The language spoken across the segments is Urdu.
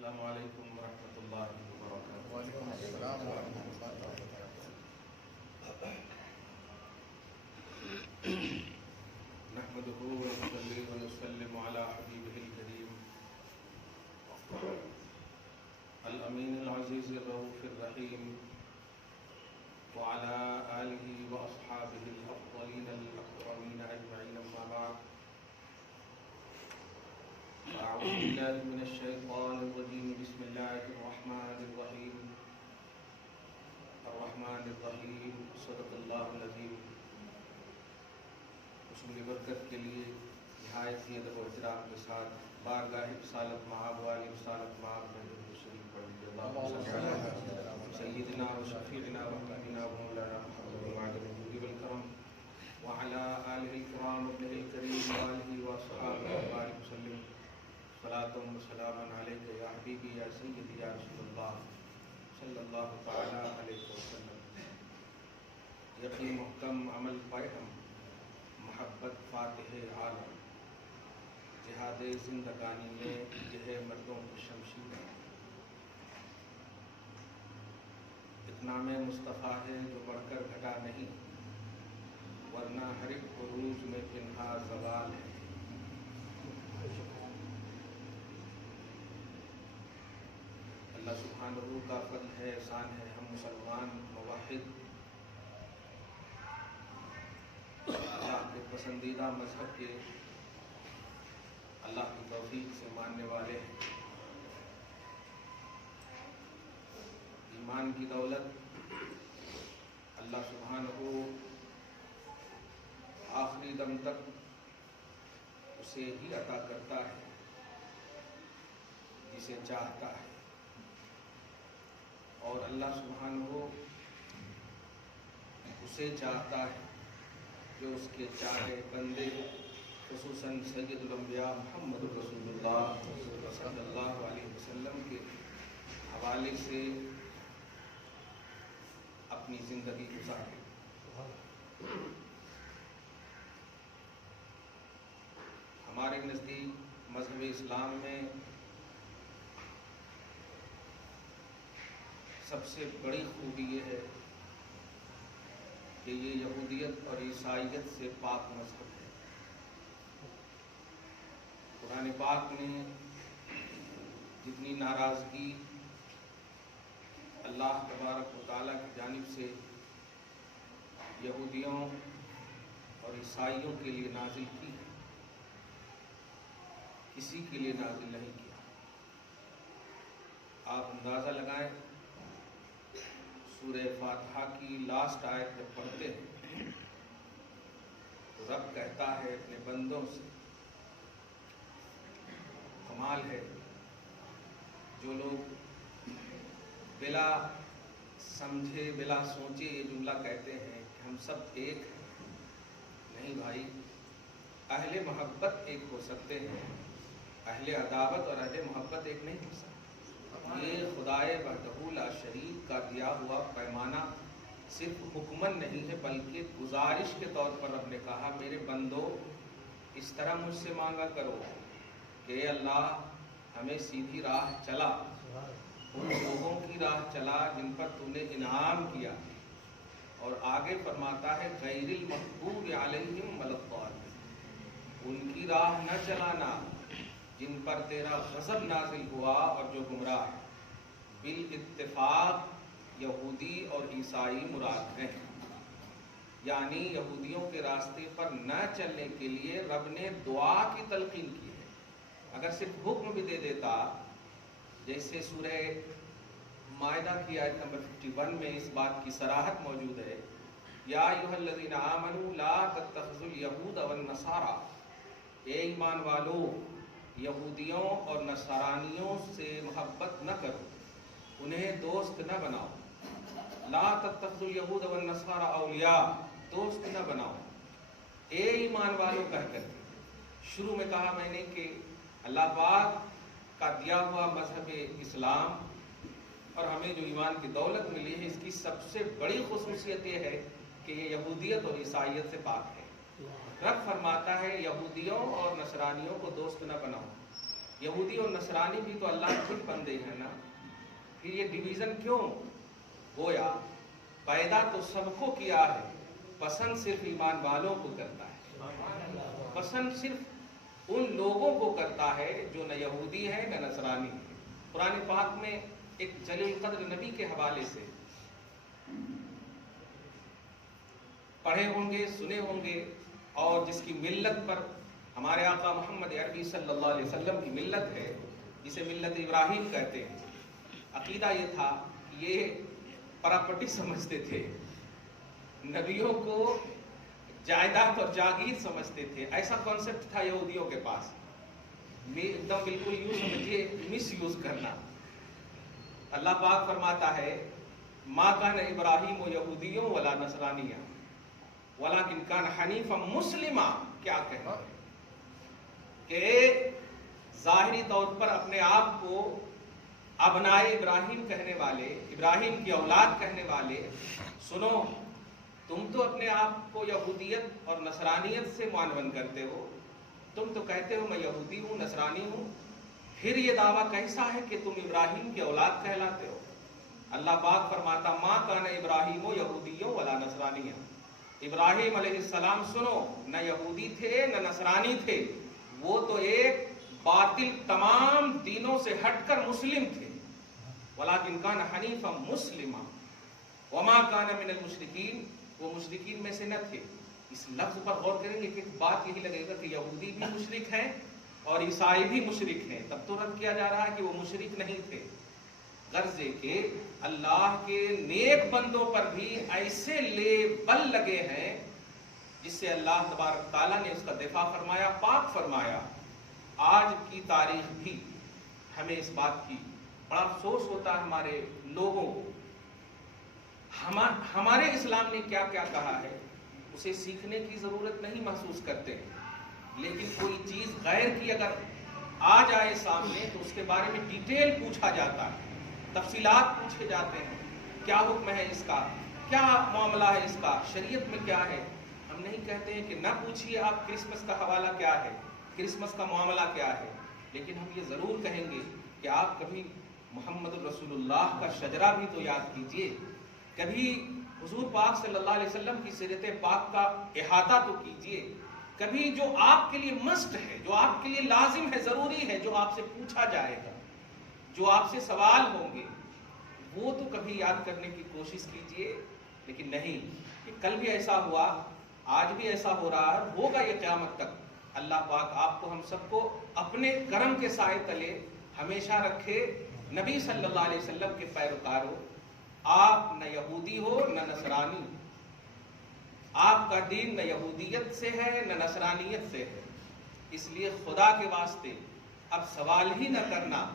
السلام علیکم ورحمۃ اللہ وبرکاتہ۔ وعلیکم السلام ورحمۃ اللہ وبرکاتہ۔ نحمده ونصلي ونسلم على حبيبه الكريم الأمين العزيز الرؤوف الرحيم وعلى آله وأصحابه الأفضلين الأكرمين أجمعين، أما بعد، أعوذ بالله من الشيطان الرجيم، بسم الله الرحمن الرحيم صدق الله العظيم۔ حصول برکت کے لیے نہایت ہی ادب و احترام کے ساتھ بارگاہ رسالت مآب والی رسالت مآب میں درود شریف پڑھ لیجیے۔ اللهم صل علی سیدنا و شفیعنا و حبیبنا و مولانا محمد وعلى الجود والکرم وعلى آلہ الکرام ابنہ الکریم وآلہ وصحابہ وبارک وسلم صلاۃ و سلاما علیک یا حبیبی یا سیدی یا رسول اللہ صلی اللہ تعالی علیہ وسلم۔ یقین محکم عمل پیغم محبت فاتح عالم، جہاد زندگانی میں یہ مردوں کی شمشیر، ایک نام مصطفیٰ ہے جو بڑھ کر گھٹا نہیں، ورنہ ہر ایک عروج میں پنہا زوال ہے۔ اللہ سبحانہ کا فضل ہے، احسان ہے، ہم مسلمان موحد اللہ کے پسندیدہ مذہب کے اللہ کی توفیق سے ماننے والے ہیں۔ ایمان کی دولت اللہ سبحانہ آخری دم تک اسے ہی عطا کرتا ہے جسے چاہتا ہے، اور اللہ سبحانہ اسے چاہتا ہے جو اس کے چاہے بندے، خصوصاً سید الانبیاء محمد رسول اللہ صلی اللہ علیہ وسلم کے حوالے سے اپنی زندگی گزارے۔ ہمارے نزدیک مذہب اسلام میں سب سے بڑی خوبی یہ ہے کہ یہ یہودیت اور عیسائیت سے پاک مذہب ہے۔ قرآن پاک نے جتنی ناراضگی اللہ تبارک و تعالیٰ کی جانب سے یہودیوں اور عیسائیوں کے لیے نازل کی ہے، کسی کے لیے نازل نہیں کیا۔ آپ اندازہ لگائیں، سورہ فاتحہ کی لاسٹ آیت جب پڑھتے ہیں تو رب کہتا ہے اپنے بندوں سے، کمال ہے جو لوگ بلا سمجھے بلا سوچے یہ جملہ کہتے ہیں کہ ہم سب ایک ہیں۔ نہیں بھائی، اہل محبت ایک ہو سکتے ہیں، اہل عداوت اور اہل محبت ایک نہیں ہو سکتے۔ یہ خدائے وحدہ لا شریک کا دیا ہوا پیمانہ صرف حکمن نہیں ہے، بلکہ گزارش کے طور پر رب نے کہا میرے بندو اس طرح مجھ سے مانگا کرو کہ اے اللہ ہمیں سیدھی راہ چلا، ان لوگوں کی راہ چلا جن پر تو نے انعام کیا، اور آگے فرماتا ہے غیر المغضوب علیہم ولا الضالین، ان کی راہ نہ چلانا جن پر تیرا غضب نازل ہوا اور جو گمراہ ہے۔ بالاتفاق یہودی اور عیسائی مراد ہیں، یعنی یہودیوں کے راستے پر نہ چلنے کے لیے رب نے دعا کی تلقین کی ہے۔ اگر صرف حکم بھی دے دیتا، جیسے سورہ مائدہ کی آیت نمبر 51 میں اس بات کی صراحت موجود ہے، یا ایھا الذین آمنوا لا تتخذوا الیہود والنصارى، اے ایمان والو یہودیوں اور نصرانیوں سے محبت نہ کرو، انہیں دوست نہ بناؤ۔ لا تتخذوا الیہود والنصارى اولیاء، دوست نہ بناؤ۔ اے ایمان والو کہہ کر شروع میں کہا میں نے کہ اللہ پاک کا دیا ہوا مذہب اسلام اور ہمیں جو ایمان کی دولت ملی ہے، اس کی سب سے بڑی خصوصیت یہ ہے کہ یہ یہودیت اور عیسائیت سے پاک ہے۔ رب فرماتا ہے یہودیوں اور نصرانیوں کو دوست نہ بناؤ، یہودی اور نصرانی بھی تو اللہ کے خود بندے ہیں نا، پھر یہ ڈویژن کیوں؟ گویا پیدا تو سب کو کیا ہے، پسند صرف ایمان والوں کو کرتا ہے، پسند صرف ان لوگوں کو کرتا ہے جو نہ یہودی ہے نہ نصرانی ہے۔ قرآن پاک میں ایک جلیل قدر نبی کے حوالے سے پڑھے ہوں گے، سنے ہوں گے، اور جس کی ملت پر ہمارے آقا محمد عربی صلی اللہ علیہ وسلم کی ملت ہے، جسے ملت ابراہیم کہتے ہیں۔ عقیدہ یہ تھا کہ یہ پراپرٹی سمجھتے تھے، نبیوں کو جائیداد اور جاگیر سمجھتے تھے، ایسا کانسیپٹ تھا یہودیوں کے پاس، ایک دم بالکل یوں سمجھیے مس یوز کرنا۔ اللہ پاک فرماتا ہے ما کان ابراہیم یہودیوں ولا نصرانیہ ولکن کان حنیفا مسلما۔ کیا کہنا ہے کہ ظاہری طور پر اپنے آپ کو ابنائے ابراہیم کہنے والے، ابراہیم کی اولاد کہنے والے، سنو تم تو اپنے آپ کو یہودیت اور نصرانیت سے معنون کرتے ہو، تم تو کہتے ہو میں یہودی ہوں، نصرانی ہوں، پھر یہ دعویٰ کیسا ہے کہ تم ابراہیم کی اولاد کہلاتے ہو؟ اللہ پاک فرماتا ما کان ابراہیم یہودیوں ولا نصرانیہ۔ ابراہیم علیہ السلام سنو نہ یہودی تھے نہ نصرانی تھے، وہ تو ایک باطل تمام دینوں سے ہٹ کر مسلم تھے، ولکن کان حنیفا مسلما وما کان من المشرکین، وہ مشرکین میں سے نہ تھے۔ اس لفظ پر غور کریں گے کہ ایک بات یہی لگے گا کہ یہودی بھی مشرک ہیں اور عیسائی بھی مشرک ہیں، تب تو رد کیا جا رہا ہے کہ وہ مشرک نہیں تھے۔ غرض ہے کہ اللہ کے نیک بندوں پر بھی ایسے لیبل لگے ہیں جس سے اللہ تبارک تعالیٰ نے اس کا دفاع فرمایا، پاک فرمایا۔ آج کی تاریخ بھی ہمیں اس بات کی بڑا افسوس ہوتا ہے ہمارے لوگوں کو، ہمارے اسلام نے کیا کیا کہا ہے اسے سیکھنے کی ضرورت نہیں محسوس کرتے، لیکن کوئی چیز غیر کی اگر آ جائے سامنے تو اس کے بارے میں ڈیٹیل پوچھا جاتا ہے، تفصیلات پوچھے جاتے ہیں، کیا حکم ہے اس کا، کیا معاملہ ہے اس کا، شریعت میں کیا ہے۔ ہم نہیں کہتے ہیں کہ نہ پوچھیے آپ کرسمس کا حوالہ کیا ہے، کرسمس کا معاملہ کیا ہے، لیکن ہم یہ ضرور کہیں گے کہ آپ کبھی محمد الرسول اللہ کا شجرہ بھی تو یاد کیجئے، کبھی حضور پاک صلی اللہ علیہ وسلم کی سیرت پاک کا احاطہ تو کیجئے، کبھی جو آپ کے لیے مسٹ ہے، جو آپ کے لیے لازم ہے، ضروری ہے، جو آپ سے پوچھا جائے گا، جو آپ سے سوال ہوں گے، وہ تو کبھی یاد کرنے کی کوشش کیجئے۔ لیکن نہیں کہ کل بھی ایسا ہوا، آج بھی ایسا ہو رہا ہے، ہوگا یہ قیامت تک۔ اللہ پاک آپ کو ہم سب کو اپنے کرم کے سائے تلے ہمیشہ رکھے۔ نبی صلی اللہ علیہ وسلم کے پیروکاروں، آپ نہ یہودی ہو نہ نصرانی، آپ کا دین نہ یہودیت سے ہے نہ نصرانیت سے ہے، اس لیے خدا کے واسطے اب سوال ہی نہ کرنا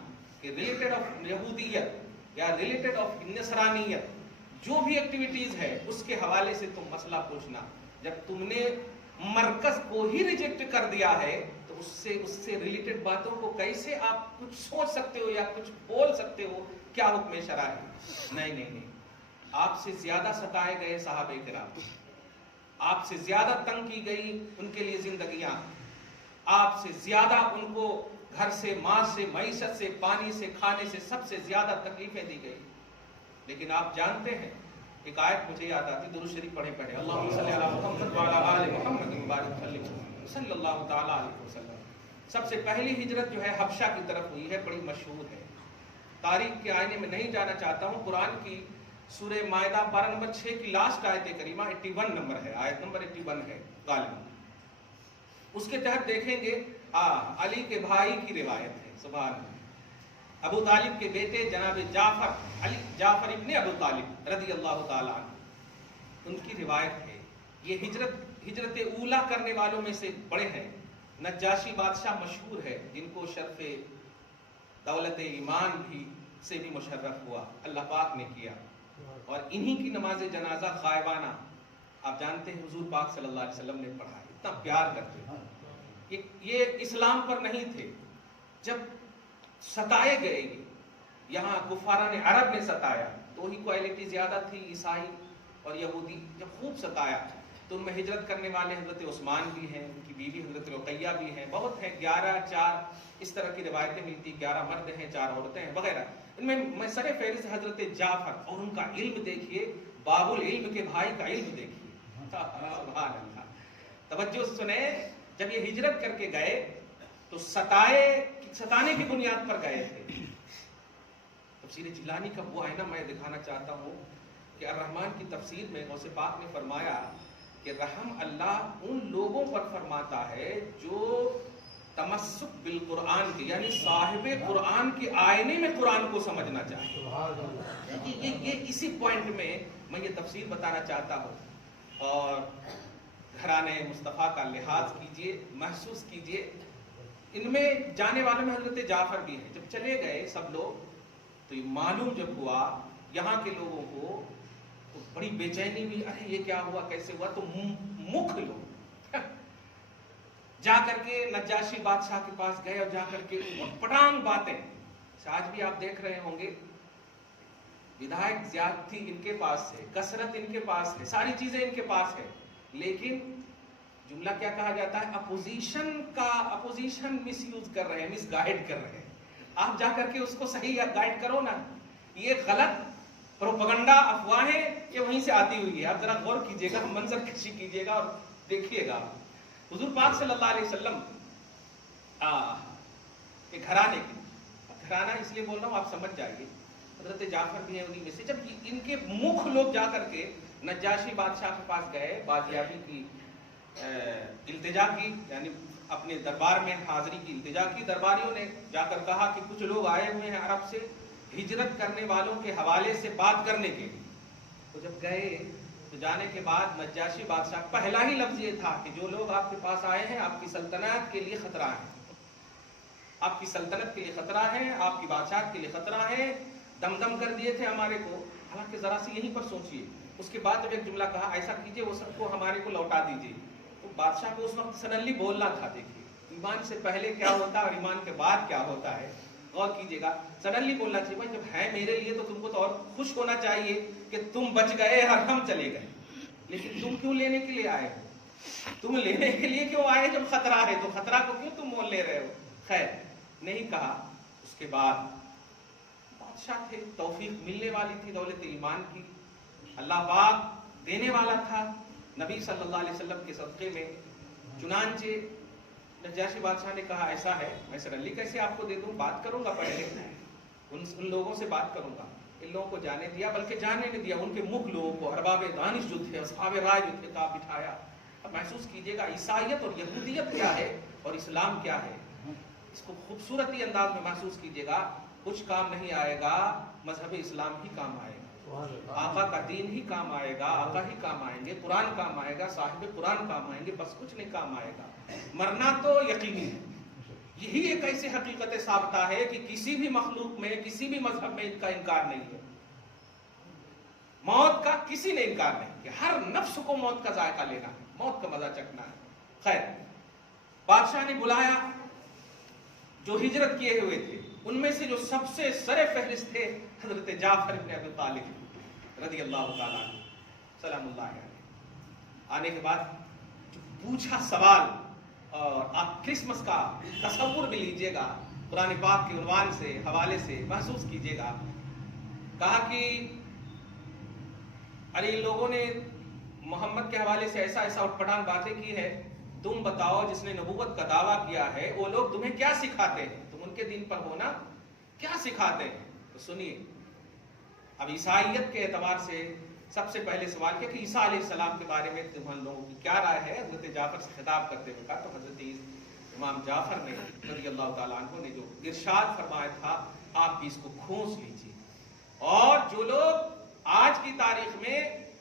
کہ ریلیٹڈ آف یہودیت یا ریلیٹڈ آف نصرانیت جو بھی ایکٹیویٹیز ہے اس کے حوالے سے تم مسئلہ پوچھنا۔ جب تم نے مرکز کو ہی ریجیکٹ کر دیا ہے تو اس سے ریلیٹڈ باتوں کو کیسے آپ کچھ سوچ سکتے ہو یا کچھ بول سکتے ہو؟ کیا حکم شرع ہے؟ نہیں، آپ سے زیادہ ستائے گئے صحابہ کرام، آپ سے زیادہ تنگ کی گئی ان کے لیے زندگیاں، آپ سے زیادہ ان کو گھر سے، ماں سے، معیشت سے، پانی سے، کھانے سے، سب سے زیادہ تکلیفیں دی گئی، لیکن آپ جانتے ہیں ایک آیت مجھے یاد آتی، درود شریف پڑھے اللہم صلی علی محمد وعلی آل محمد مبارک صلی اللہ تعالی علیہ وسلم۔ سب سے پہلی ہجرت جو ہے حبشہ کی طرف ہوئی ہے، بڑی مشہور ہے، تاریخ کے آئینے میں نہیں جانا چاہتا ہوں، قرآن کی سورہ مائدہ پارہ نمبر 6 کی لاسٹ آیت کریمہ 81 نمبر ہے، آیت نمبر 81 ہے غالباً، اس کے تحت دیکھیں گے علی کے بھائی کی روایت ہے، سبحان اللہ، ابو طالب کے بیٹے جناب جعفر ابن ابو طالب رضی اللہ تعالیٰ عنہ، ان کی روایت ہے۔ یہ ہجرت اولا کرنے والوں میں سے بڑے ہیں، نجاشی بادشاہ مشہور ہے جن کو شرف دولت ایمان سے بھی مشرف ہوا، اللہ پاک نے کیا، اور انہی کی نماز جنازہ غائبانہ آپ جانتے ہیں حضور پاک صلی اللہ علیہ وسلم نے پڑھا، اتنا پیار کرتے ہیں۔ یہ اسلام پر نہیں تھے، جب ستائے گئے، یہاں کفارہ نے عرب نے ستایا، دو ہی کوالٹی زیادہ تھی، عیسائی اور یہودی، جب خوب ستایا تو ان میں ہجرت کرنے والے حضرت عثمان بھی ہیں، ان کی بیوی حضرت رقیہ بھی ہیں، بہت ہیں، 11 4 اس طرح کی روایتیں ملتی، 11 مرد ہیں 4 عورتیں ہیں وغیرہ۔ ان میں سر فہرست حضرت جعفر، اور ان کا علم دیکھیے، باب العلم کے بھائی کا علم دیکھیے، سبحان اللہ۔ توجہ سنیں، جب یہ ہجرت کر کے گئے تو ستانے کی بنیاد پر گئے تھے۔ تفسیر جیلانی کا وہ آئینہ میں دکھانا چاہتا ہوں کہ الرحمن کی تفسیر میں غوث پاک نے فرمایا کہ رحم اللہ ان لوگوں پر فرماتا ہے جو تمسک بالقرآن کے، یعنی صاحب قرآن کے آئینے میں قرآن کو سمجھنا چاہے۔ یہ اسی پوائنٹ میں یہ تفسیر بتانا چاہتا ہوں۔ اور گھرانے مصطفیٰ کا لحاظ کیجئے، محسوس کیجئے، ان میں جانے والوں میں حضرت جعفر بھی ہیں۔ جب چلے گئے سب لوگ تو یہ معلوم جب ہوا یہاں کے لوگوں کو، تو بڑی بے چینی ہوئی، ارے یہ کیا ہوا، کیسے ہوا؟ تو مکھ لوگ جا کر کے نجاشی بادشاہ کے پاس گئے اور جا کر کے پٹانگ باتیں، آج بھی آپ دیکھ رہے ہوں گے، ودھائک زیادتی ان کے پاس ہے، کثرت ان کے پاس ہے، ساری چیزیں ان کے پاس ہے، لیکن جملہ کیا کہا جاتا ہے، اپوزیشن مس یوز کر رہے ہیں، مس گائیڈ کر رہے ہیں۔ آپ جا کر کے اس کو صحیح گائیڈ کرو نا۔ یہ غلط پروپیگنڈا، افواہیں، یہ وہیں سے آتی ہوئی ہے۔ آپ ذرا غور کیجئے گا، منظر کشی کیجئے گا اور دیکھیے گا۔ حضور پاک صلی اللہ علیہ وسلم کے گھرانے کی، گھرانہ اس لیے بول رہا ہوں آپ سمجھ جائیے، حضرت جعفر بھی ہیں انہی میں سے۔ جب ان کے مکھ لوگ جا کر کے نجاشی بادشاہ کے پاس گئے، بازیابی کی التجا کی، یعنی اپنے دربار میں حاضری کی التجا کی، درباریوں نے جا کر کہا کہ کچھ لوگ آئے ہوئے ہیں عرب سے ہجرت کرنے والوں کے حوالے سے بات کرنے کے لیے۔ تو جب گئے تو جانے کے بعد نجاشی بادشاہ پہلا ہی لفظ یہ تھا کہ جو لوگ آپ کے پاس آئے ہیں آپ کی سلطنت کے لیے خطرہ ہیں، آپ کی سلطنت کے لیے خطرہ ہیں، آپ کی بادشاہت کے لیے خطرہ ہیں، دم دم کر دیے تھے ہمارے کو۔ حالانکہ ذرا سی یہیں پر سوچئے، اس کے بعد جب ایک جملہ کہا ایسا کیجئے وہ سب کو ہمارے کو لوٹا دیجئے، تو بادشاہ کو اس وقت سڈنلی بولنا تھا۔ دیکھیے ایمان سے پہلے کیا ہوتا ہے اور ایمان کے بعد کیا ہوتا ہے، غور کیجئے گا۔ سڈنلی بولنا چاہیے، بھائی جب ہے میرے لیے تو تم کو تو اور خوش ہونا چاہیے کہ تم بچ گئے اور ہم چلے گئے، لیکن تم کیوں لینے کے لیے آئے ہو؟ تم لینے کے لیے کیوں آئے جب خطرہ ہے؟ تو خطرہ کو کیوں تم مول لے رہے ہو؟ خیر نہیں کہا۔ اس کے بعد بادشاہ تھے، توفیق ملنے والی تھی دولت ایمان کی، اللہ پاک دینے والا تھا نبی صلی اللہ علیہ وسلم کے صدقے میں۔ چنانچہ نجاشی بادشاہ نے کہا ایسا ہے، میں سڈنلی کیسے آپ کو دے دوں، بات کروں گا، پہلے ان لوگوں سے بات کروں گا۔ ان لوگوں کو جانے دیا، بلکہ جانے نہیں دیا، ان کے مکھ لوگوں کو، ارباب دانش جو تھے، اصحاب رائے جو تھے، کہا بٹھایا۔ اب محسوس کیجئے گا عیسائیت اور یہودیت کیا ہے اور اسلام کیا ہے، اس کو خوبصورتی انداز میں محسوس کیجئے گا۔ کچھ کام نہیں آئے گا، مذہب اسلام ہی کام آئے گا، آقا کا دین ہی کام آئے گا، آقا ہی کام آئیں گے، قرآن کام آئے گا، صاحب قرآن کام آئیں گے، بس کچھ نہیں کام آئے گا۔ مرنا تو یقینی ہے۔ یہی ایک ایسی حقیقت ثابتہ ہے کہ کسی بھی مخلوق میں، کسی بھی مذہب میں ان کا انکار نہیں ہے۔ موت کا کسی نے انکار نہیں کہ ہر نفس کو موت کا ذائقہ لینا ہے، موت کا مزہ چکھنا ہے۔ خیر بادشاہ نے بلایا جو ہجرت کیے ہوئے تھے، ان میں سے جو سب سے سر فہرست تھے حضرت جعفر بن ابی طالب رضی اللہ تعالیٰ عنہ سلام اللہ علیہ۔ آنے کے بعد جو پوچھا سوال، اور آپ کرسمس کا تصور بھی لیجئے گا، قرآن پاک کے عنوان سے، حوالے سے محسوس کیجئے گا۔ کہا کہ ارے ان لوگوں نے محمد کے حوالے سے ایسا ایسا اٹھ پٹانگ باتیں کی ہے، تم بتاؤ جس نے نبوت کا دعویٰ کیا ہے وہ لوگ تمہیں کیا سکھاتے ہیں، تم ان کے دین پر ہونا کیا سکھاتے ہیں؟ تو سنیے، اب عیسائیت کے اعتبار سے سب سے پہلے سوال کیا کہ عیسیٰ علیہ السلام کے بارے میں تمہارے لوگوں کی کیا رائے ہے؟ حضرت جعفر سے خطاب کرتے ہوئے کہا، تو حضرت امام جعفر نے رضی اللہ تعالیٰ عنہ نے جو ارشاد فرمایا تھا آپ بھی اس کو کھوس لیجیے۔ اور جو لوگ آج کی تاریخ میں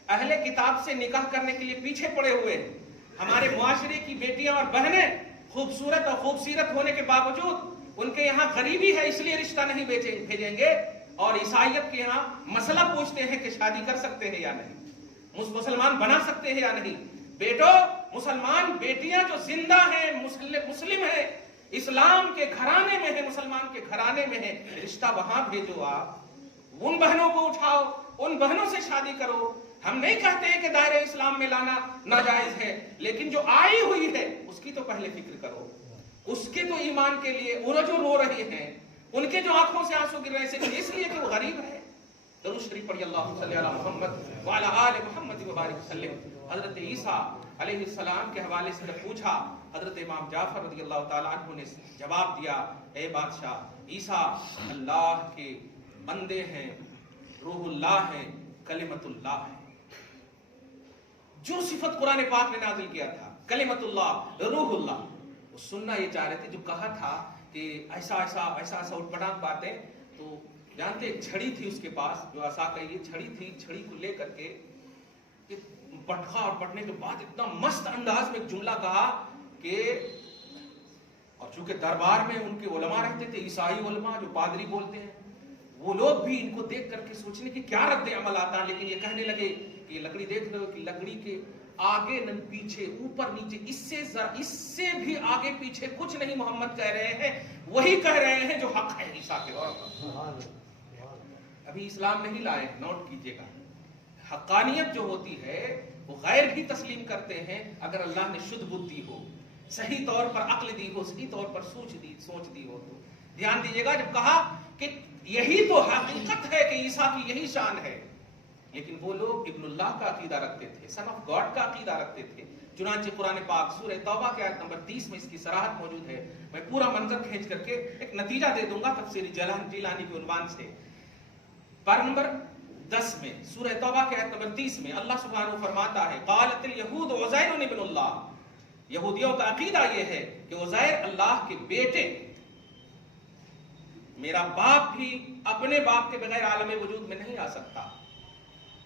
اہل کتاب سے نکاح کرنے کے لیے پیچھے پڑے ہوئے ہیں، ہمارے معاشرے کی بیٹیاں اور بہنیں خوبصورت اور خوبصیرت ہونے کے باوجود ان کے یہاں غریبی ہے اس لیے رشتہ نہیں بھیجیں گے، اور عیسائیت کے یہاں مسئلہ پوچھتے ہیں کہ شادی کر سکتے ہیں یا نہیں، مسلمان بنا سکتے ہیں یا نہیں۔ بیٹو، مسلمان بیٹیاں جو زندہ ہیں، مسلم ہیں، اسلام کے گھرانے میں ہیں، مسلمان کے گھرانے میں ہیں، رشتہ وہاں بھیجو۔ آپ ان بہنوں کو اٹھاؤ، ان بہنوں سے شادی کرو۔ ہم نہیں کہتے ہیں کہ دائرہ اسلام میں لانا ناجائز ہے، لیکن جو آئی ہوئی ہے اس کی تو پہلے فکر کرو، اس کے تو ایمان کے لیے وہ جو رو رہے ہیں، ان کے جو آنکھوں سے آنسو گر رہے ہیں اس لیے کہ وہ غریب ہے۔ درود شریف پڑھی، اللہم صلی علی محمد وعلی آل محمد وبارک وسلم۔ حضرت عیسیٰ علیہ السلام کے حوالے سے جب پوچھا، حضرت امام جعفر رضی اللہ تعالیٰ عنہ نے جواب دیا، اے بادشاہ، عیسیٰ اللہ کے بندے ہیں، روح اللہ ہیں، کلمت اللہ ہے۔ جو صفت قرآن پاک نے نازل کیا تھا، کلمت اللہ، روح اللہ، وہ سننا یہ چاہ رہے تھے۔ جو کہا تھا کہ ایسا اٹھ پٹانگ باتیں، تو جانتے ایک چھڑی تھی اس کے پاس، جو عصا کہیے چھڑی تھی، چھڑی کو لے کر کے پٹخا، اور پٹنے کے بعد اتنا مست انداز میں ایک جملہ کہا کہ، اور چونکہ دربار میں ان کے علماء رہتے تھے، عیسائی علماء جو پادری بولتے ہیں، وہ لوگ بھی ان کو دیکھ کر کے سوچنے کہ کیا رد عمل آتا ہے، لیکن یہ کہنے لگے کہ لکڑی دیکھ رہے ہو کہ لکڑی کے آگے نہ پیچھے، اوپر نیچے، اس سے بھی آگے پیچھے کچھ نہیں محمد کہہ رہے ہیں، وہی کہہ رہے ہیں جو حق ہے عیسیٰ کے بارے۔ ابھی اسلام نہیں لائے، نوٹ کیجئے گا، حقانیت جو ہوتی ہے وہ غیر بھی تسلیم کرتے ہیں اگر اللہ نے شدھ بدھی ہو، صحیح طور پر عقل دی ہو، صحیح طور پر سوچ دی ہو۔ تو دھیان دیجئے گا، جب کہا کہ یہی تو حقیقت ہے کہ عیسیٰ کی یہی شان ہے، لیکن وہ لوگ ابن اللہ کا عقیدہ رکھتے تھے، سن آف گاڈ کا عقیدہ رکھتے تھے۔ چنانچہ قرآن پاک سورہ توبہ کے آیت نمبر 30 میں اس کی صراحت موجود ہے۔ میں پورا منظر کھینچ کر کے ایک نتیجہ دے دوں گا تفسیر جیلانی کے عنوان سے۔ پارہ نمبر 10 میں، سورہ توبہ کے آیت نمبر 30 میں اللہ سبحانہ فرماتا ہے، قالت الیہود عزیر ابن اللہ، یہودیوں کا عقیدہ یہ ہے کہ عزیر اللہ کے بیٹے۔ میرا باپ بھی اپنے باپ کے بغیر عالم وجود میں نہیں آ سکتا۔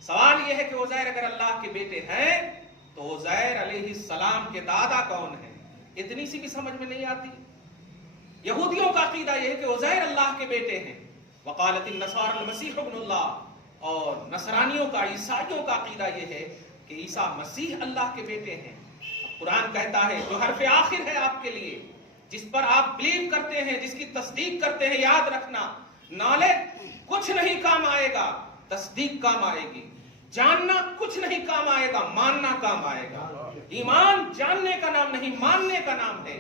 سوال یہ ہے کہ عزیر اگر اللہ کے بیٹے ہیں تو عزیر علیہ السلام کے دادا کون ہیں؟ اتنی سی بھی سمجھ میں نہیں آتی۔ یہودیوں کا عقیدہ یہ ہے کہ عزیر اللہ کے بیٹے ہیں۔ وقالت النصارى المسیح ابن اللہ، اور نصرانیوں کا، عیسائیوں کا عقیدہ یہ ہے کہ عیسیٰ مسیح اللہ کے بیٹے ہیں۔ قرآن کہتا ہے جو حرف آخر ہے آپ کے لیے، جس پر آپ بلیو کرتے ہیں، جس کی تصدیق کرتے ہیں، یاد رکھنا، نالج کچھ نہیں کام آئے گا، تصدیق کام آئے گی۔ جاننا کچھ نہیں کام آئے گا، ماننا کام آئے گا۔ ایمان جاننے کا نام نہیں، ماننے کا نام ہے۔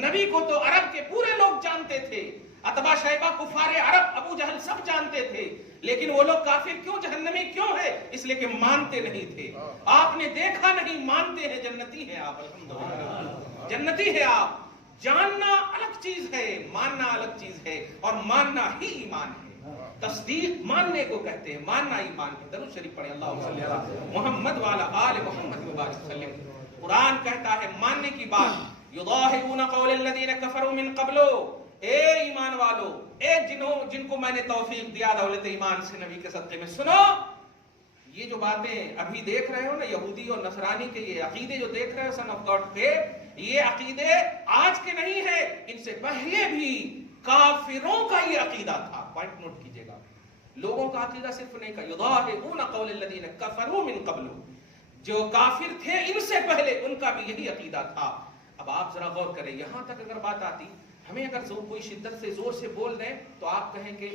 نبی کو تو عرب کے پورے لوگ جانتے تھے، اتبا شیبہ کفار عرب، ابو جہل سب جانتے تھے، لیکن وہ لوگ کافر کیوں، جہنمی کیوں ہے؟ اس لیے کہ مانتے نہیں تھے۔ آپ نے دیکھا نہیں، مانتے ہیں، جنتی ہیں آپ، الحمدللہ جنتی ہے آپ۔ جاننا الگ چیز ہے، ماننا الگ چیز ہے، اور ماننا ہی ایمان ہے۔ تصدیق ماننے کو کہتے ہیں، ماننا ایمان ہے۔ درود شریف پڑھیں، اللہم صلی علی محمد وعلی آل محمد وبارک وسلم۔ قرآن کہتا ہے ماننے کی بات، یضاہئون قول الذین کفروا من قبل، اے ایمان والو، اے جن کو میں نے توفیق دیا دولت ایمان سے نبی کے صدقے میں، سنو، یہ جو باتیں ابھی دیکھ رہے ہو نا، یہودی اور نصرانی کے یہ عقیدے جو دیکھ رہے ہو سن آف گاڈ کے، یہ عقیدے آج کے نہیں ہے، ان سے پہلے بھی کافروں کا یہ عقیدہ تھا۔ پوائنٹ نوٹ کیجئے گا، لوگوں کا عقیدہ صرف نہیں کا، یضاہئون قول الذین کفروا من قبل، جو کافر تھے ان سے پہلے ان کا بھی یہی عقیدہ تھا۔ اب آپ ذرا غور کریں، یہاں تک اگر بات آتی، ہمیں اگر کوئی شدت سے زور سے بول دیں تو آپ کہیں کہ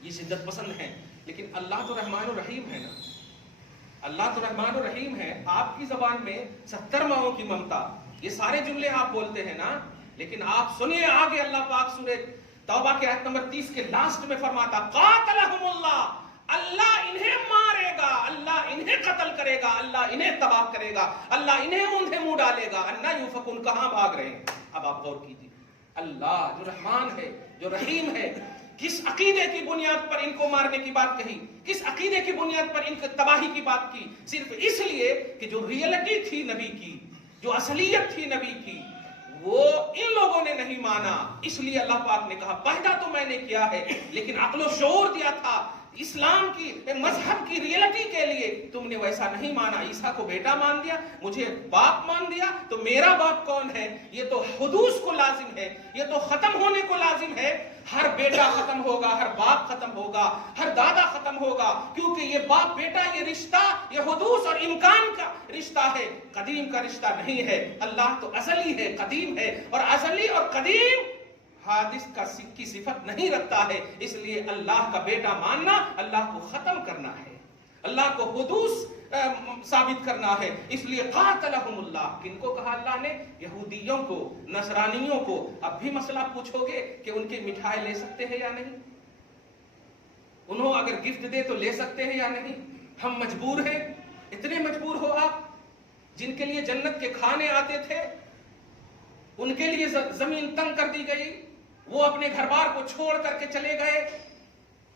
یہ شدت پسند ہے، لیکن اللہ تو رحمان و رحیم ہے نا، اللہ تو رحمان و رحیم ہے۔ آپ کی زبان میں 70 ماؤں کی ممتا، یہ سارے جملے آپ بولتے ہیں نا، لیکن آپ سنیے آگے اللہ پاک سورہ توبہ کے آیت نمبر 30 کے لاسٹ میں فرماتا، قاتلہم اللہ، اللہ انہیں مارے گا، اللہ انہیں قتل کرے گا، اللہ انہیں تباہ کرے گا، اللہ انہیں اوندھے منہ ڈالے گا، انا یوفکون، کہاں بھاگ رہے ہیں؟ اب آپ غور کیجیے، اللہ جو رحمان ہے، جو رحیم ہے، کس عقیدے کی بنیاد پر ان کو مارنے کی بات کہی، کس عقیدے کی بنیاد پر ان کو تباہی کی بات کی؟ صرف اس لیے کہ جو ریئلٹی تھی نبی کی، جو اصلیت تھی نبی کی، وہ ان لوگوں نے نہیں مانا، اس لیے اللہ پاک نے کہا پیدا تو میں نے کیا ہے، لیکن عقل و شعور دیا تھا اسلام کی، مذہب کی ریئلٹی کے لیے، تم نے ویسا نہیں مانا، عیسیٰ کو بیٹا مان دیا، مجھے باپ مان دیا، تو میرا باپ کون ہے؟ یہ تو حدوث کو لازم ہے، یہ تو ختم ہونے کو لازم ہے۔ ہر بیٹا ختم ہوگا، ہر باپ ختم ہوگا، ہر دادا ختم ہوگا، کیونکہ یہ باپ بیٹا، یہ رشتہ، یہ حدوث اور امکان کا رشتہ ہے، قدیم کا رشتہ نہیں ہے۔ اللہ تو ازلی ہے، قدیم ہے، اور ازلی اور قدیم حادث کی صفت نہیں رکھتا ہے، اس لیے اللہ کا بیٹا ماننا اللہ کو ختم کرنا ہے، اللہ کو حدوث ثابت کرنا ہے، اس لیے قاتلہم اللہ. کن کو کہا اللہ نے؟ یہودیوں کو، نصرانیوں کو. اب بھی مسئلہ پوچھو گے کہ ان کی مٹھائی لے سکتے ہیں یا نہیں؟ انہوں اگر گفٹ دے تو لے سکتے ہیں یا نہیں؟ ہم مجبور ہیں؟ اتنے مجبور ہو آپ؟ جن کے لیے جنت کے کھانے آتے تھے ان کے لیے زمین تنگ کر دی گئی، وہ اپنے گھر بار کو چھوڑ کر کے چلے گئے.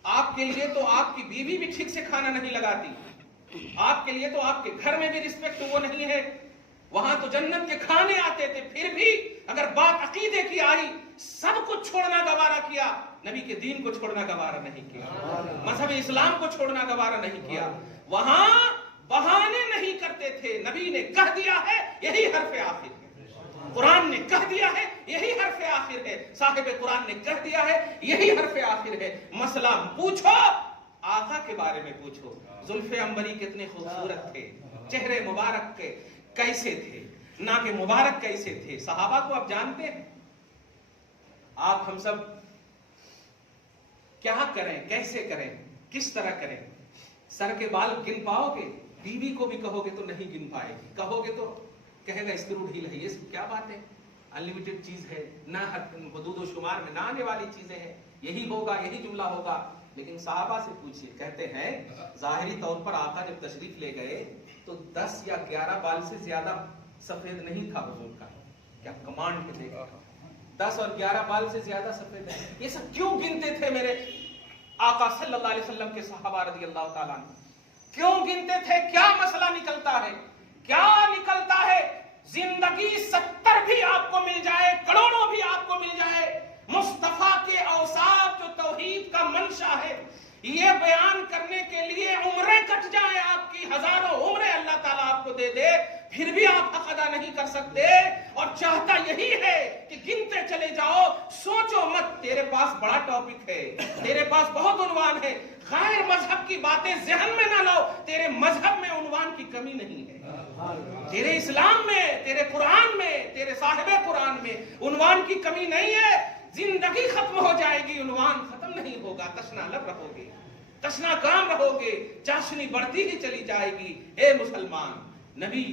آپ کے لیے تو آپ کی بیوی بھی ٹھیک سے کھانا نہیں لگاتی، آپ کے لیے تو آپ کے گھر میں بھی رسپیکٹ وہ نہیں ہے. وہاں تو جنت کے کھانے آتے تھے، پھر بھی اگر بات عقیدے کی آئی سب کچھ چھوڑنا گوارا کیا. نبی کے دین کو چھوڑنا گوارا نہیں کیا، مذہب اسلام کو چھوڑنا گوارا نہیں کیا. وہاں بہانے نہیں کرتے تھے. نبی نے کہہ دیا ہے یہی حرف آخر ہے، قرآن نے کہہ دیا ہے یہی حرف آخر ہے، صاحب قرآن نے کہہ دیا ہے یہی حرف آخر ہے. مسئلہ پوچھو آقا کے بارے میں پوچھو. زلف عنبری کتنے خوبصورت تھے، چہرے مبارک کے کیسے تھے، ناک مبارک کیسے تھے. صحابہ کو آپ جانتے ہیں. آپ ہم سب کیا کریں، کیسے کریں، کس طرح کریں؟ سر کے بال گن پاؤ گے؟ بیوی کو بھی کہو گے تو نہیں گن پائے گی، کہو گے تو کہے گا اسکرو ڈھیل ہے. یہ سب کیا بات ہے؟ انلیمیٹڈ چیز ہے، نہ حدود و شمار میں نہ آنے والی چیزیں ہیں. یہی ہوگا، یہی جملہ ہوگا. لیکن صحابہ سے پوچھئے، کہتے ہیں ظاہری طور پر آقا جب تشریف لے گئے تو 10 یا 11 بال سے زیادہ سفید نہیں تھا حضور کا. کیا کمانڈ کے دیکھا، 10 اور 11 بال سے زیادہ سفید ہے. یہ سب کیوں گنتے تھے میرے آقا صلی اللہ علیہ وسلم کے صحابہ رضی اللہ تعالیٰ عنہ؟ کیوں گنتے تھے؟ کیا مسئلہ نکلتا ہے؟ کیا نکلتا ہے؟ زندگی 70 بھی آپ کو مل جائے، کروڑوں بھی آپ کو مل جائے، مصطفیٰ کے اوصاف جو توحید کا منشا ہے یہ بیان کرنے کے لیے عمریں کٹ جائیں آپ کی، ہزاروں عمریں اللہ تعالیٰ آپ کو دے دے، پھر بھی آپ حق ادا نہیں کر سکتے. اور چاہتا یہی ہے کہ گنتے چلے جاؤ. سوچو مت، تیرے پاس بڑا ٹاپک ہے، تیرے پاس بہت عنوان ہے. غیر مذہب کی باتیں ذہن میں نہ لاؤ. تیرے مذہب میں عنوان کی کمی نہیں ہے، تیرے اسلام میں، تیرے قرآن میں، تیرے صاحب قرآن میں عنوان کی کمی نہیں ہے. زندگی ختم ہو جائے گی، عنوان ختم نہیں ہوگا. تشنا لب رہو گے، تشنا کام رہو گے، چاشنی بڑھتی ہی چلی جائے گی. اے مسلمان، نبی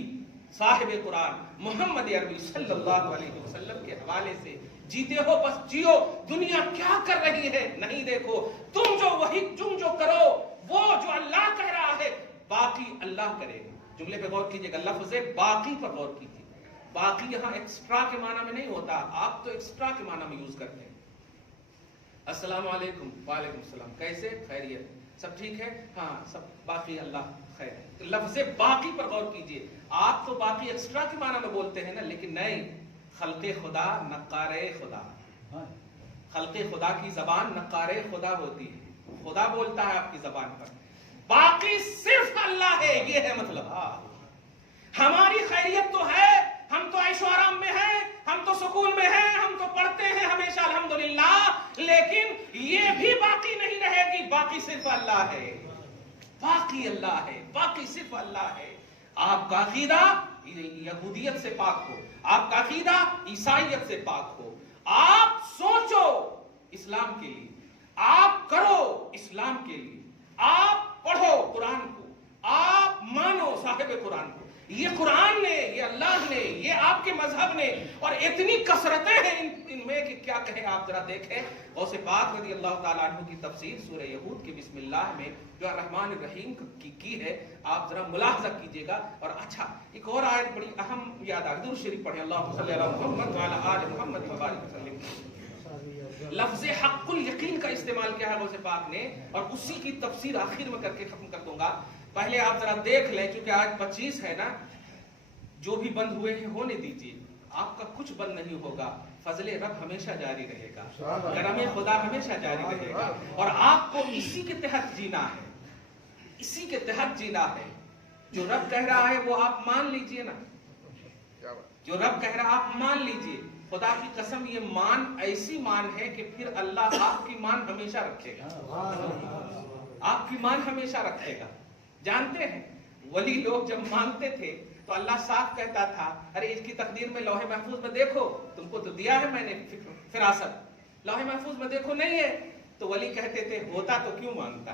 صاحب قرآن محمد عربی صلی اللہ علیہ وسلم کے حوالے سے جیتے ہو بس جیو. دنیا کیا کر رہی ہے نہیں دیکھو. تم جو کرو وہ جو اللہ کہہ رہا ہے باقی اللہ کرے گا. جملے پہ غور کیجئے گا، لفظ باقی پر غور کیجئے. باقی یہاں ایکسٹرا کے معنی میں نہیں ہوتا، آپ تو ایکسٹرا کے معنی میں یوز کرتے ہیں. السلام علیکم، وعلیکم السلام، کیسے؟ خیریت، سب ٹھیک ہے؟ ہاں سب باقی اللہ خیر ہے. تو لفظ باقی پر غور کیجئے. آپ تو باقی ایکسٹرا کے معنی میں بولتے ہیں نا، لیکن نہیں. خلق خدا نقار خدا، خلق خدا کی زبان نقار خدا ہوتی ہے. خدا بولتا ہے آپ کی زبان پر، باقی صرف اللہ ہے. یہ ہے مطلب. ہماری خیریت تو ہے، ہم تو عیش و آرام میں ہیں، ہم تو سکون میں ہیں، ہم تو پڑھتے ہیں ہمیشہ الحمدللہ، لیکن یہ بھی باقی نہیں رہے گی. باقی صرف اللہ ہے، باقی اللہ ہے، باقی صرف اللہ ہے. آپ کا عقیدہ یہودیت سے پاک ہو، آپ کا عقیدہ عیسائیت سے پاک ہو. آپ سوچو اسلام کے لیے، آپ کرو اسلام کے لیے، آپ پڑھو قرآن کو، آپ مانو صاحب قرآن کو. یہ قرآن نے، یہ اللہ نے، یہ آپ کے مذہب نے. اور اتنی کثرتیں ہیں ان میں کہ کیا کہیں. آپ ذرا دیکھیں غوث پاک رضی اللہ تعالیٰ عنہ کی تفسیر سورہ یہود کی بسم اللہ میں جو الرحمن الرحیم کی ہے، آپ ذرا ملاحظہ کیجئے گا. اور اچھا ایک اور آیت بڑی اہم یاد آ گئی. درود شریف پڑھیں، اللہم صلی علی محمد وعلی آل محمد وبارک وسلم. لفظ حق الیقین کا استعمال کیا ہے غوث پاک نے، اور اسی کی تفسیر آخر میں کر کے ختم کر دوں گا. پہلے آپ ذرا دیکھ لیں، چونکہ آج 25 ہے نا، جو بھی بند ہوئے ہیں ہونے دیجیے. آپ کا کچھ بند نہیں ہوگا. فضل رب ہمیشہ جاری رہے گا، کرم خدا ہمیشہ جاری رہے گا. اور آپ کو اسی کے تحت جینا ہے، اسی کے تحت جینا ہے. جو رب کہہ رہا ہے وہ آپ مان لیجئے نا، جو رب کہہ رہا آپ مان لیجئے. خدا کی قسم یہ مان ایسی مان ہے کہ پھر اللہ آپ کی مان ہمیشہ رکھے گا، آپ کی مان ہمیشہ رکھے گا. جانتے ہیں ولی لوگ جب مانگتے تھے تو اللہ صاف کہتا تھا، ارے اس کی تقدیر میں لوح محفوظ میں دیکھو، تم کو تو دیا ہے میں نے فراست، لوح محفوظ میں دیکھو نہیں ہے. تو ولی کہتے تھے ہوتا تو کیوں مانگتا.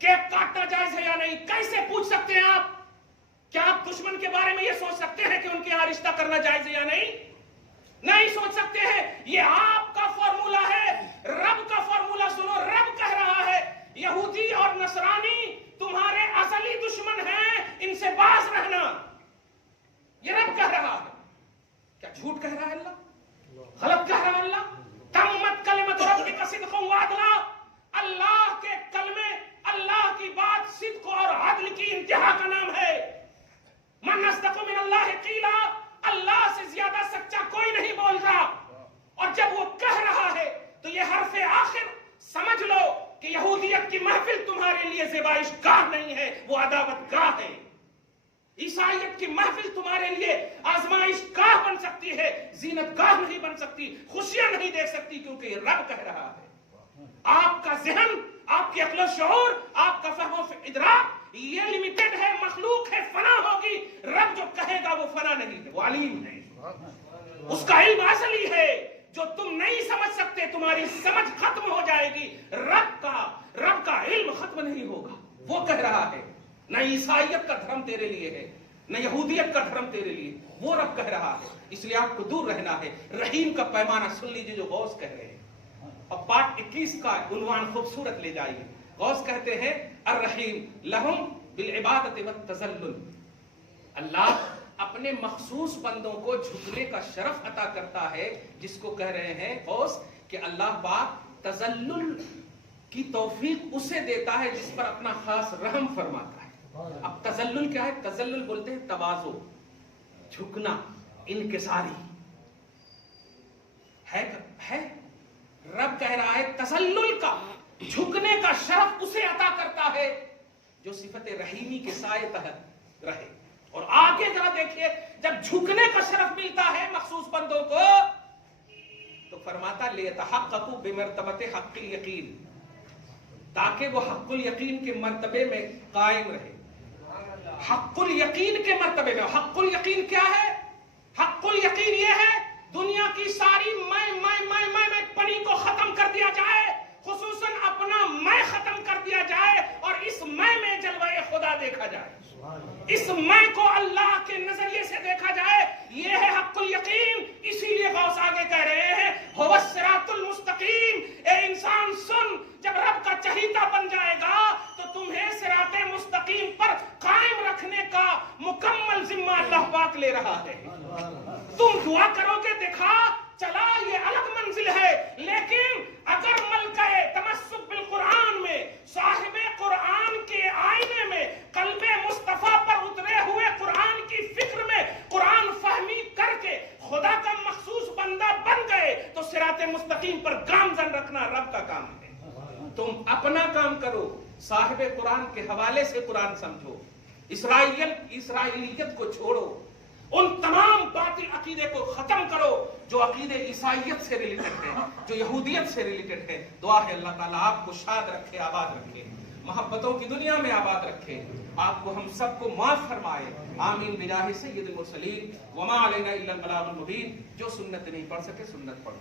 کیک کاٹنا جائز ہے یا نہیں؟ کیسے پوچھ سکتے ہیں آپ؟ کیا آپ دشمن کے بارے میں یہ سوچ سکتے ہیں کہ ان کے یہاں رشتہ کرنا جائز ہے یا نہیں؟ نہیں سوچ سکتے ہیں. یہ آپ کا فارمولا ہے. رب کا فارمولا سنو. رب کہہ رہا ہے یہودی اور نصرانی تمہارے ازلی دشمن ہیں، ان سے باز رہنا. یہ رب کہہ رہا ہے. کیا جھوٹ کہہ رہا ہے اللہ؟ غلط کہہ رہا ہے اللہ؟ تمت کلمت ربک صدقا وعدلا. اللہ کے کلمے، اللہ کی بات صدق اور عدل کی انتہا کا نام ہے. من اصدق من اللہ قیلا. اللہ سے زیادہ سچا کوئی نہیں بول رہا. اور جب وہ کہہ رہا ہے تو یہ حرف آخر سمجھ لو کہ یہودیت کی محفل تمہارے لیے زیبائش گاہ نہیں ہے، وہ عداوت گاہ ہے. عیسائیت کی محفل تمہارے لیے آزمائش گاہ بن سکتی ہے، زینت گاہ نہیں بن سکتی، خوشیاں نہیں دے سکتی، کیونکہ یہ رب کہہ رہا ہے. آپ کا ذہن، آپ کی عقل و شعور، آپ کا فہم و ادراک یہ لمیٹڈ ہے، مخلوق ہے، فنا ہوگی. رب جو کہے گا وہ فنا نہیں ہے، وہ علیم ہے. اس کا علم اصلی ہے جو تم نہیں سمجھ سکتے. تمہاری سمجھ ختم ہو جائے گی. رب کا علم ختم نہیں ہوگا. وہ کہہ رہا ہے نہ عیسائیت کا دھرم تیرے لیے ہے، نہ یہودیت کا دھرم تیرے لیے. وہ رب کہہ رہا ہے. اس لیے آپ کو دور رہنا ہے. رحیم کا پیمانہ سن لیجیے جو غوث کہہ رہے ہیں. اور پارٹ 21 کا عنوان خوبصورت لے جائیے. غوث کہتے ہیں الرحیم لہم بالعبادت والتذلل. اللہ اپنے مخصوص بندوں کو جھکنے کا شرف عطا کرتا ہے. جس کو کہہ رہے ہیں غوث کہ اللہ پاک تذلل کی توفیق اسے دیتا ہے جس پر اپنا خاص رحم فرماتا ہے. اب تذلل کیا ہے؟ تذلل بولتے ہیں تواضع، جھکنا، انکساری ہے. رب کہہ رہا ہے تذلل کا، جھکنے کا شرف اسے عطا کرتا ہے جو صفت رحیمی کے سائے تحت رہے. اور آگے ذرا دیکھیے، جب جھکنے کا شرف ملتا ہے مخصوص بندوں کو تو فرماتا لیتحققوا بمرتبۃ حق الیقین، تاکہ وہ حق الیقین کے مرتبے میں قائم رہے. حق الیقین کے مرتبے میں. حق الیقین کیا ہے؟ حق الیقین یہ ہے دنیا کی ساری میں پنی کو ختم کر دیا جائے، خصوصاً اپنا میں ختم کر دیا جائے، اور اس میں جلوہ خدا دیکھا جائے. اس میں کو اللہ کے نظریے سے دیکھا جائے. یہ ہے حق الیقین. اسی لیے غوث آگے کہہ رہے ہیں هو الصراط المستقیم. اے انسان سن، جب رب کا چہیتا بن جائے گا تو تمہیں صراط مستقیم پر قائم رکھنے کا مکمل ذمہ اللہ پاک لے رہا ہے. تم دعا کرو گے دیکھا چلا یہ الگ منزل ہے، لیکن اگر ملکہ تمسک بالقرآن میں، صاحب قرآن کے آئینے میں، قلب مصطفیٰ پر اترے ہوئے قرآن کی فکر میں قرآن فہمی کر کے خدا کا مخصوص بندہ بن گئے تو صراط مستقیم پر گامزن رکھنا رب کا کام ہے. تم اپنا کام کرو، صاحب قرآن کے حوالے سے قرآن سمجھو، اسرائیلیت کو چھوڑو، ان تمام باطل عقیدے کو ختم کرو جو عقیدے عیسائیت سے ریلیٹڈ ہے، جو یہودیت سے ریلیٹڈ ہے. دعا ہے اللہ تعالیٰ آپ کو شاد رکھے، آباد رکھے، محبتوں کی دنیا میں آباد رکھے، آپ کو ہم سب کو معاف فرمائے. آمین بجاہ سید المرسلین. وما علینا الا البلاغ المبین. جو سنت نہیں پڑھ سکے سنت پڑھ.